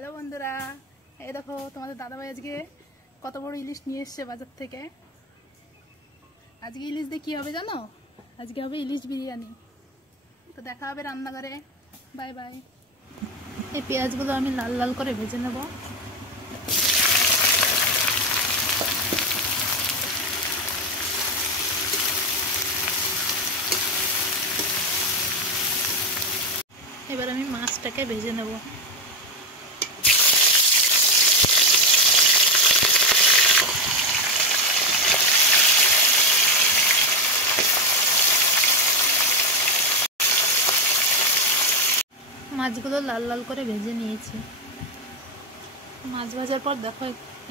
Hello বন্ধুরা, এই দেখো তোমাদের দাদাভাই আজকে কত বড় ইলিশ নিয়ে এসছে বাজার থেকে। আজকে ইলিশ দিয়ে কী হবে জানো? আজকে হবে ইলিশ বিরিয়ানি। তো দেখা হবে রান্নাঘরে। Bye bye. এই পেঁয়াজগুলো আমি লাল লাল করে ভেজে নেব। এবার আমি মাছটাকে ভেজে নেব। মাছগুলো লাল লাল করে ভেজে নিয়েছি। মাছ ভাজার পর দেখো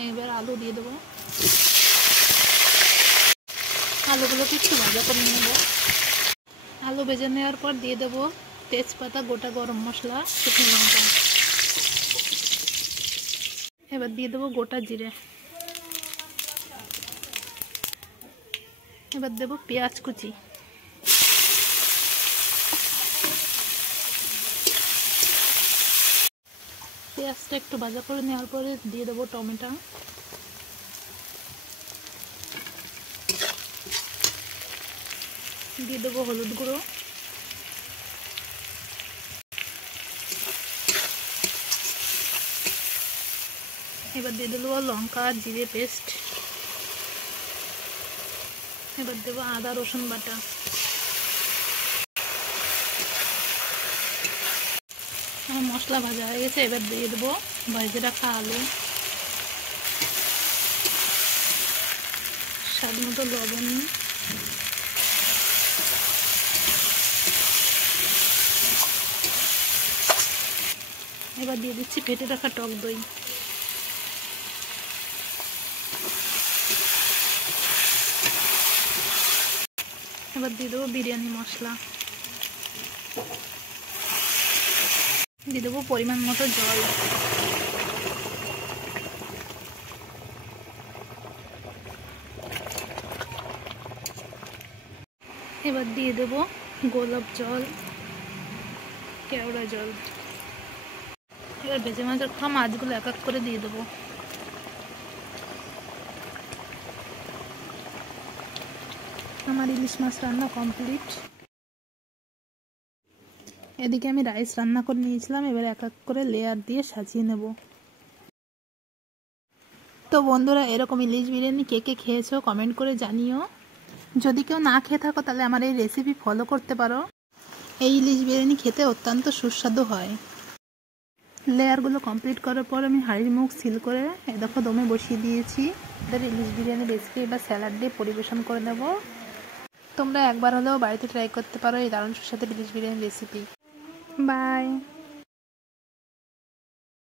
এবার আলু দিয়ে দেবো। আলুগুলোকে একটু ভাজা করে নেব। আলু ভেজে নেওয়ার পর দিয়ে দেবো তেজপাতা, গোটা গরম মশলা, শুকনো লঙ্কা। এবার দিয়ে দেবো গোটা জিরে। এবার দেবো পেঁয়াজ কুচি। পেঁয়াজটা একটু ভাজা করে নেওয়ার পরে দিয়ে দেবো টমেটো। দিয়ে দেবো হলুদ গুঁড়ো। এবার দিয়ে দেবো লঙ্কা আর জিরে পেস্ট। এবার দেবো আদা রসুন বাটা। আমার মশলা ভাজা হয়ে গেছে। এবার দিয়ে দেবো ভেজে রাখা আলু, স্বাদ মতো লবণ, এবার দিয়ে দিচ্ছি ফেটে রাখা টক দই। এবার দিয়ে দেবো বিরিয়ানি মশলা। দিয়ে দেবো পরিমাণ মতো জল। এবার দিয়ে দেবো গোলাপ জল, কেওড়া জল। এবার ভেজে রাখা মাছগুলো এক এক করে দিয়ে দেবো। আমার ইলিশ মাছ রান্না কমপ্লিট। এদিকে আমি রাইস রান্না করে নিয়েছিলাম। এবার এক এক করে লেয়ার দিয়ে সাজিয়ে নেব। তো বন্ধুরা, এরকম ইলিশ বিরিয়ানি কে কে খেয়েছো কমেন্ট করে জানিও। যদি কেউ না খেয়ে থাকো তাহলে আমার এই রেসিপি ফলো করতে পারো। এই ইলিশ বিরিয়ানি খেতে অত্যন্ত সুস্বাদু হয়। লেয়ারগুলো কমপ্লিট করার পর আমি হাঁড়ির মুখ সিল করে দেখো দমে বসিয়ে দিয়েছি। এদের ইলিশ বিরিয়ানি রেসিপি এবার স্যালাড দিয়ে পরিবেশন করে নেব। তোমরা একবার হলেও বাড়িতে ট্রাই করতে পারো এই দারুণ সুস্বাদু ইলিশ বিরিয়ানি রেসিপি। বাই।